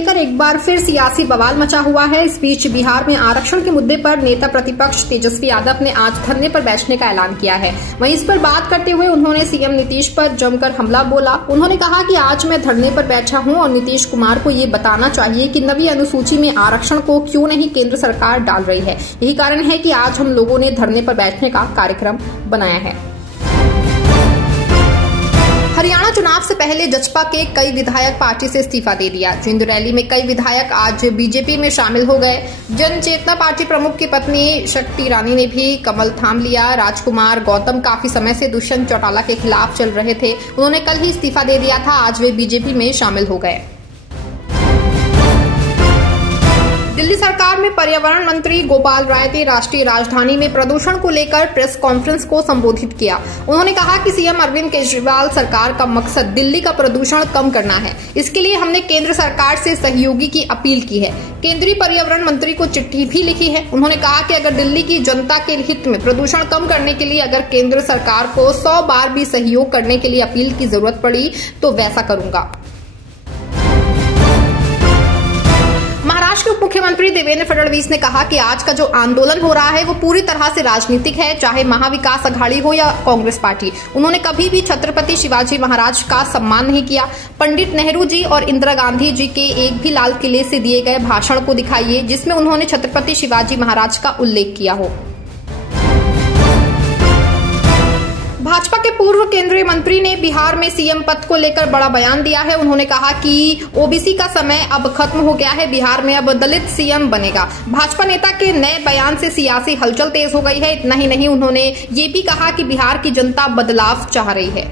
लेकर एक बार फिर सियासी बवाल मचा हुआ है। इस बीच बिहार में आरक्षण के मुद्दे पर नेता प्रतिपक्ष तेजस्वी यादव ने आज धरने पर बैठने का ऐलान किया है। वहीं इस पर बात करते हुए उन्होंने सीएम नीतीश पर जमकर हमला बोला। उन्होंने कहा कि आज मैं धरने पर बैठा हूं और नीतीश कुमार को ये बताना चाहिए कि नवी अनुसूची में आरक्षण को क्यों नहीं केंद्र सरकार डाल रही है। यही कारण है कि आज हम लोगों ने धरने पर बैठने का कार्यक्रम बनाया है। हरियाणा चुनाव से पहले जसपा के कई विधायक पार्टी से इस्तीफा दे दिया। जिंद रैली में कई विधायक आज बीजेपी में शामिल हो गए। जन चेतना पार्टी प्रमुख की पत्नी शक्ति रानी ने भी कमल थाम लिया। राजकुमार गौतम काफी समय से दुष्यंत चौटाला के खिलाफ चल रहे थे, उन्होंने कल ही इस्तीफा दे दिया था। आज वे बीजेपी में शामिल हो गए। दिल्ली सरकार में पर्यावरण मंत्री गोपाल राय ने राष्ट्रीय राजधानी में प्रदूषण को लेकर प्रेस कॉन्फ्रेंस को संबोधित किया। उन्होंने कहा कि सीएम अरविंद केजरीवाल सरकार का मकसद दिल्ली का प्रदूषण कम करना है। इसके लिए हमने केंद्र सरकार से सहयोगी की अपील की है। केंद्रीय पर्यावरण मंत्री को चिट्ठी भी लिखी है। उन्होंने कहा कि अगर दिल्ली की जनता के हित में प्रदूषण कम करने के लिए अगर केंद्र सरकार को 100 बार भी सहयोग करने के लिए अपील की जरूरत पड़ी तो वैसा करूंगा। महाराष्ट्र के उप मुख्यमंत्री देवेंद्र फडणवीस ने कहा कि आज का जो आंदोलन हो रहा है वो पूरी तरह से राजनीतिक है, चाहे महाविकास अघाड़ी हो या कांग्रेस पार्टी। उन्होंने कभी भी छत्रपति शिवाजी महाराज का सम्मान नहीं किया। पंडित नेहरू जी और इंदिरा गांधी जी के एक भी लाल किले से दिए गए भाषण को दिखाइए जिसमें उन्होंने छत्रपति शिवाजी महाराज का उल्लेख किया हो। भाजपा के पूर्व केंद्रीय मंत्री ने बिहार में सीएम पद को लेकर बड़ा बयान दिया है। उन्होंने कहा कि ओबीसी का समय अब खत्म हो गया है, बिहार में अब दलित सीएम बनेगा। भाजपा नेता के नए बयान से सियासी हलचल तेज हो गई है। इतना ही नहीं, उन्होंने ये भी कहा कि बिहार की जनता बदलाव चाह रही है।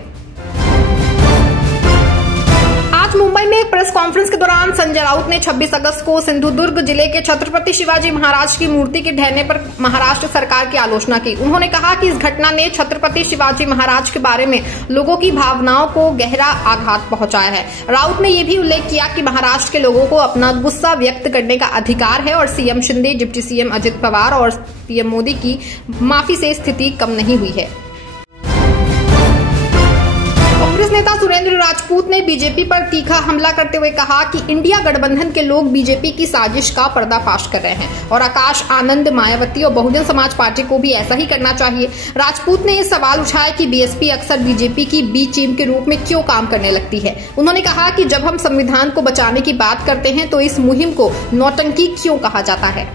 आज मुंबई में एक प्रेस कॉन्फ्रेंस के दौरान संजय राउत ने 26 अगस्त को सिंधुदुर्ग जिले के छत्रपति शिवाजी महाराज की मूर्ति के ढहने पर महाराष्ट्र सरकार की आलोचना की। उन्होंने कहा कि इस घटना ने छत्रपति शिवाजी महाराज के बारे में लोगों की भावनाओं को गहरा आघात पहुंचाया है। राउत ने यह भी उल्लेख किया कि महाराष्ट्र के लोगों को अपना गुस्सा व्यक्त करने का अधिकार है और CM Shinde, deputy CM Ajit Pawar और पीएम मोदी की माफी से स्थिति कम नहीं हुई है। कांग्रेस नेता सुरेंद्र राजपूत ने बीजेपी पर तीखा हमला करते हुए कहा कि इंडिया गठबंधन के लोग बीजेपी की साजिश का पर्दाफाश कर रहे हैं और आकाश आनंद, मायावती और बहुजन समाज पार्टी को भी ऐसा ही करना चाहिए। राजपूत ने यह सवाल उठाया कि बीएसपी अक्सर बीजेपी की बी टीम के रूप में क्यों काम करने लगती है। उन्होंने कहा कि जब हम संविधान को बचाने की बात करते हैं तो इस मुहिम को नौटंकी क्यों कहा जाता है।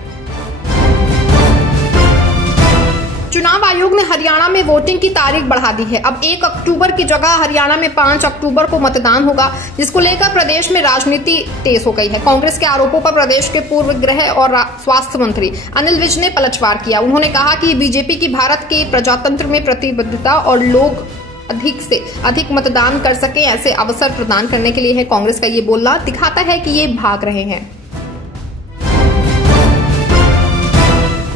चुनाव आयोग ने हरियाणा में वोटिंग की तारीख बढ़ा दी है। अब 1 अक्टूबर की जगह हरियाणा में 5 अक्टूबर को मतदान होगा, जिसको लेकर प्रदेश में राजनीति तेज हो गई है। कांग्रेस के आरोपों पर प्रदेश के पूर्व गृह और स्वास्थ्य मंत्री अनिल विज ने पलटवार किया। उन्होंने कहा कि बीजेपी की भारत के प्रजातंत्र में प्रतिबद्धता और लोग अधिक से अधिक मतदान कर सके ऐसे अवसर प्रदान करने के लिए है। कांग्रेस का ये बोलना दिखाता है कि ये भाग रहे हैं।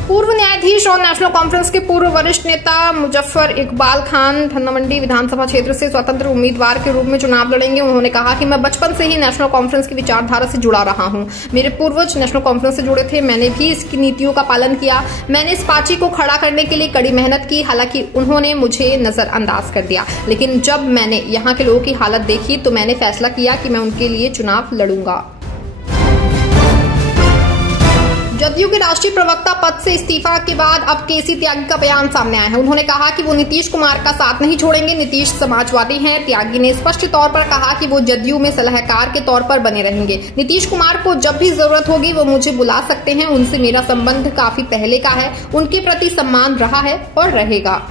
पूर्व न्यायाधीश और नेशनल कॉन्फ्रेंस के पूर्व वरिष्ठ नेता मुजफ्फर इकबाल खान धन्नामंडी विधानसभा क्षेत्र से स्वतंत्र उम्मीदवार के रूप में चुनाव लड़ेंगे। उन्होंने कहा कि मैं बचपन से ही नेशनल कॉन्फ्रेंस की विचारधारा से जुड़ा रहा हूं। मेरे पूर्वज नेशनल कॉन्फ्रेंस से जुड़े थे, मैंने भी इसकी नीतियों का पालन किया। मैंने इस पार्टी को खड़ा करने के लिए कड़ी मेहनत की, हालांकि उन्होंने मुझे नजरअंदाज कर दिया। लेकिन जब मैंने यहाँ के लोगों की हालत देखी तो मैंने फैसला किया कि मैं उनके लिए चुनाव लड़ूंगा। जदयू के राष्ट्रीय प्रवक्ता पद से इस्तीफा के बाद अब केसी त्यागी का बयान सामने आया है। उन्होंने कहा कि वो नीतीश कुमार का साथ नहीं छोड़ेंगे। नीतीश समाजवादी हैं। त्यागी ने स्पष्ट तौर पर कहा कि वो जदयू में सलाहकार के तौर पर बने रहेंगे। नीतीश कुमार को जब भी जरूरत होगी वो मुझे बुला सकते हैं। उनसे मेरा संबंध काफी पहले का है, उनके प्रति सम्मान रहा है और रहेगा।